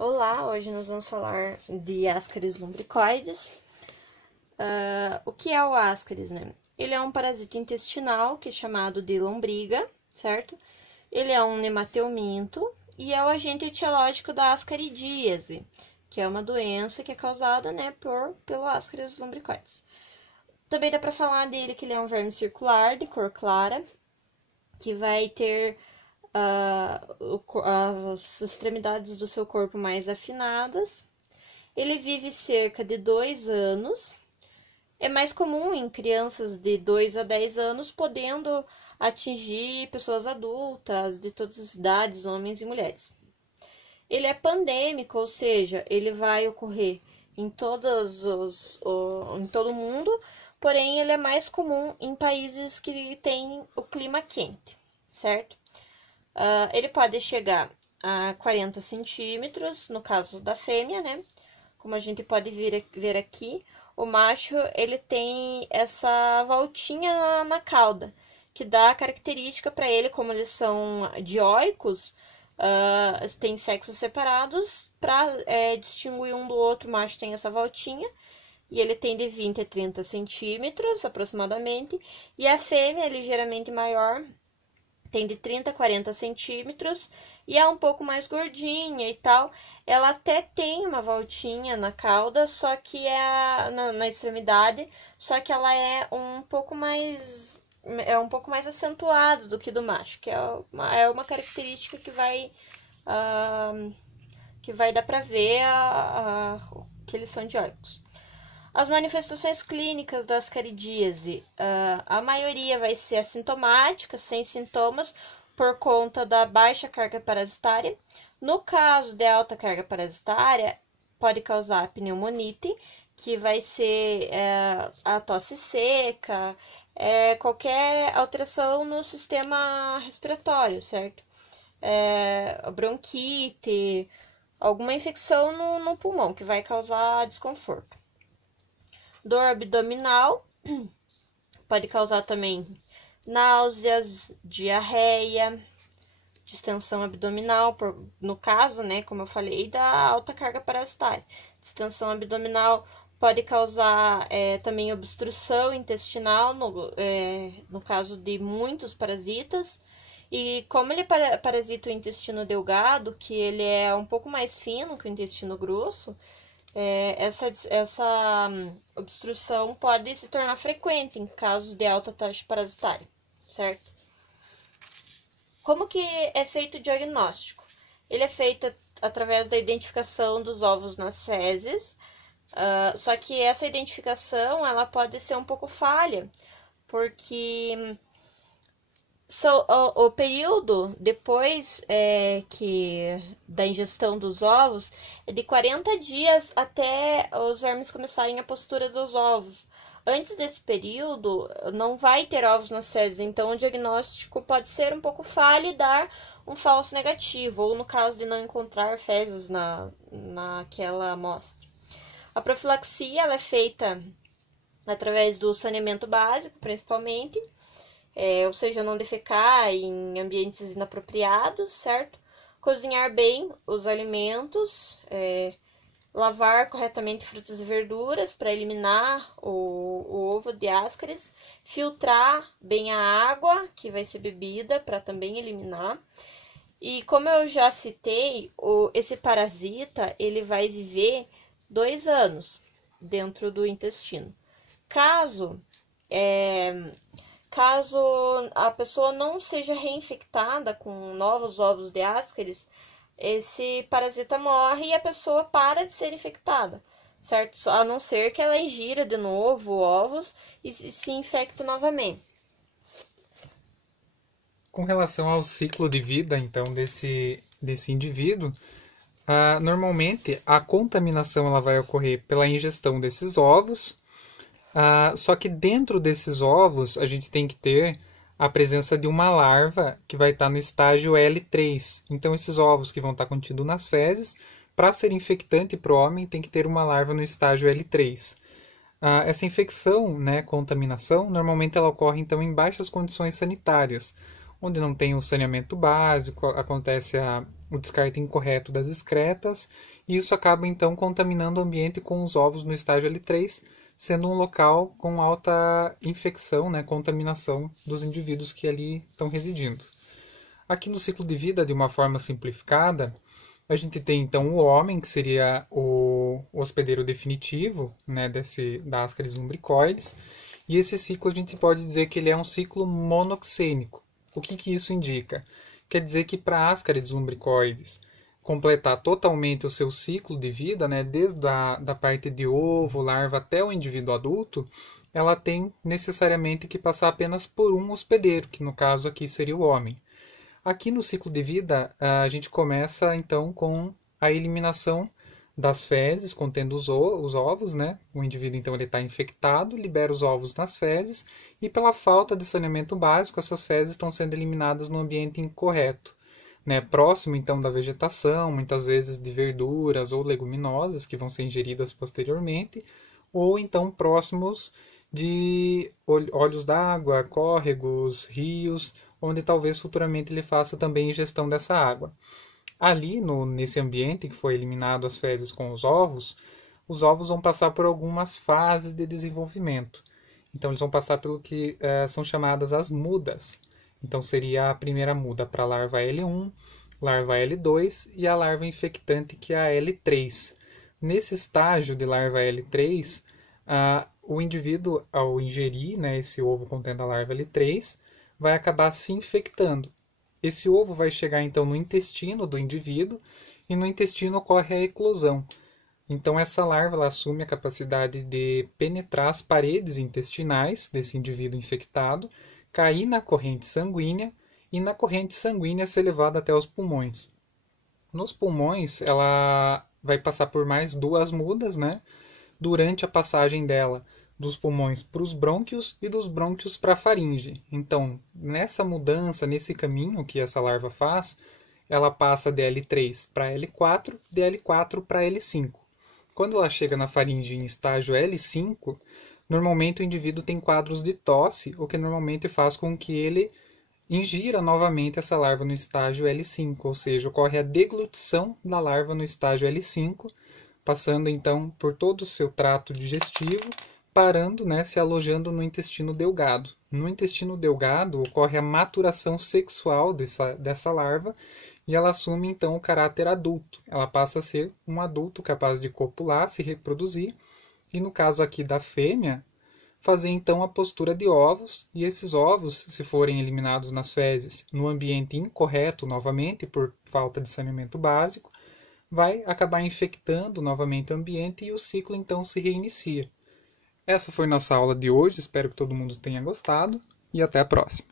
Olá, hoje nós vamos falar de Ascaris lumbricoides. O que é o Ascaris, né? Ele é um parasita intestinal, que é chamado de lombriga, certo? Ele é um nemateuminto e é o agente etiológico da ascaridíase, que é uma doença que é causada, né, pelo Ascaris lumbricoides. Também dá para falar dele que ele é um verme circular, de cor clara, que vai ter as extremidades do seu corpo mais afinadas. Ele vive cerca de 2 anos. É mais comum em crianças de 2 a 10 anos, podendo atingir pessoas adultas de todas as idades, homens e mulheres. Ele é pandêmico, ou seja, ele vai ocorrer em em todo o mundo, porém ele é mais comum em países que têm o clima quente, certo? Ele pode chegar a 40 centímetros, no caso da fêmea, né? Como a gente pode ver aqui, o macho ele tem essa voltinha na cauda, que dá a característica para ele, como eles são dioicos, tem sexos separados, para distinguir um do outro, o macho tem essa voltinha, e ele tem de 20 a 30 centímetros aproximadamente, e a fêmea é ligeiramente maior, tem de 30 a 40 centímetros e é um pouco mais gordinha e tal. Ela até tem uma voltinha na cauda, só que na extremidade, só que ela é um pouco mais acentuado do que do macho, que é uma característica que vai dar para ver que eles são dioicos. As manifestações clínicas da ascaridíase, a maioria vai ser assintomática, sem sintomas, por conta da baixa carga parasitária. No caso de alta carga parasitária, pode causar pneumonite, que vai ser a tosse seca, qualquer alteração no sistema respiratório, certo? Bronquite, alguma infecção no pulmão, que vai causar desconforto. Dor abdominal, pode causar também náuseas, diarreia, distensão abdominal, no caso, né, como eu falei, da alta carga parasitária. Distensão abdominal pode causar também obstrução intestinal, no caso de muitos parasitas. E como ele parasita o intestino delgado, que ele é um pouco mais fino que o intestino grosso, essa obstrução pode se tornar frequente em casos de alta taxa parasitária, certo? Como que é feito o diagnóstico? Ele é feito através da identificação dos ovos nas fezes, só que essa identificação ela pode ser um pouco falha, porque o período depois da ingestão dos ovos é de 40 dias até os vermes começarem a postura dos ovos. Antes desse período, não vai ter ovos nas fezes, então o diagnóstico pode ser um pouco falho e dar um falso negativo, ou no caso de não encontrar fezes naquela amostra. A profilaxia ela é feita através do saneamento básico, principalmente, ou seja, não defecar em ambientes inapropriados, certo? Cozinhar bem os alimentos, lavar corretamente frutas e verduras para eliminar o ovo de Ascaris, filtrar bem a água que vai ser bebida para também eliminar. E como eu já citei, esse parasita ele vai viver 2 anos dentro do intestino. Caso a pessoa não seja reinfectada com novos ovos de Ascaris, esse parasita morre e a pessoa para de ser infectada, certo? A não ser que ela ingira de novo ovos e se infecte novamente. Com relação ao ciclo de vida, então, desse indivíduo, normalmente a contaminação ela vai ocorrer pela ingestão desses ovos, só que dentro desses ovos a gente tem que ter a presença de uma larva que vai estar no estágio L3. Então esses ovos que vão estar contidos nas fezes, para ser infectante para o homem, tem que ter uma larva no estágio L3. Essa infecção, né, contaminação, normalmente ela ocorre então em baixas condições sanitárias, onde não tem o saneamento básico, acontece o descarte incorreto das excretas, e isso acaba então contaminando o ambiente com os ovos no estágio L3, sendo um local com alta infecção, né, contaminação dos indivíduos que ali estão residindo. Aqui no ciclo de vida, de uma forma simplificada, a gente tem então o homem, que seria o hospedeiro definitivo, né, da Ascaris lumbricoides, e esse ciclo a gente pode dizer que ele é um ciclo monoxênico. O que isso indica? Quer dizer que para a Ascaris lumbricoides completar totalmente o seu ciclo de vida, né, desde da parte de ovo, larva até o indivíduo adulto, ela tem necessariamente que passar apenas por um hospedeiro, que no caso aqui seria o homem. Aqui no ciclo de vida, a gente começa então com a eliminação das fezes contendo os ovos, né? O indivíduo então ele está infectado, libera os ovos nas fezes e pela falta de saneamento básico, essas fezes estão sendo eliminadas no ambiente incorreto, né? Próximo então da vegetação, muitas vezes de verduras ou leguminosas que vão ser ingeridas posteriormente, ou então próximos de olhos d'água, córregos, rios, onde talvez futuramente ele faça também ingestão dessa água. Ali, nesse ambiente que foi eliminado as fezes com os ovos vão passar por algumas fases de desenvolvimento. Então, eles vão passar pelo que são chamadas as mudas. Então, seria a primeira muda para a larva L1, larva L2 e a larva infectante, que é a L3. Nesse estágio de larva L3, o indivíduo, ao ingerir, né, esse ovo contendo a larva L3, vai acabar se infectando. Esse ovo vai chegar então no intestino do indivíduo e no intestino ocorre a eclosão. Então essa larva ela assume a capacidade de penetrar as paredes intestinais desse indivíduo infectado, cair na corrente sanguínea e na corrente sanguínea ser levada até os pulmões. Nos pulmões ela vai passar por mais duas mudas, né? Durante a passagem dela dos pulmões para os brônquios e dos brônquios para a faringe. Então, nessa mudança, nesse caminho que essa larva faz, ela passa de L3 para L4, de L4 para L5. Quando ela chega na faringe em estágio L5, normalmente o indivíduo tem quadros de tosse, o que normalmente faz com que ele ingira novamente essa larva no estágio L5, ou seja, ocorre a deglutição da larva no estágio L5, passando então por todo o seu trato digestivo, parando, né, se alojando no intestino delgado. No intestino delgado ocorre a maturação sexual dessa larva e ela assume então o caráter adulto. Ela passa a ser um adulto capaz de copular, se reproduzir e no caso aqui da fêmea, fazer então a postura de ovos e esses ovos, se forem eliminados nas fezes no ambiente incorreto novamente por falta de saneamento básico, vai acabar infectando novamente o ambiente e o ciclo então se reinicia. Essa foi nossa aula de hoje, espero que todo mundo tenha gostado e até a próxima.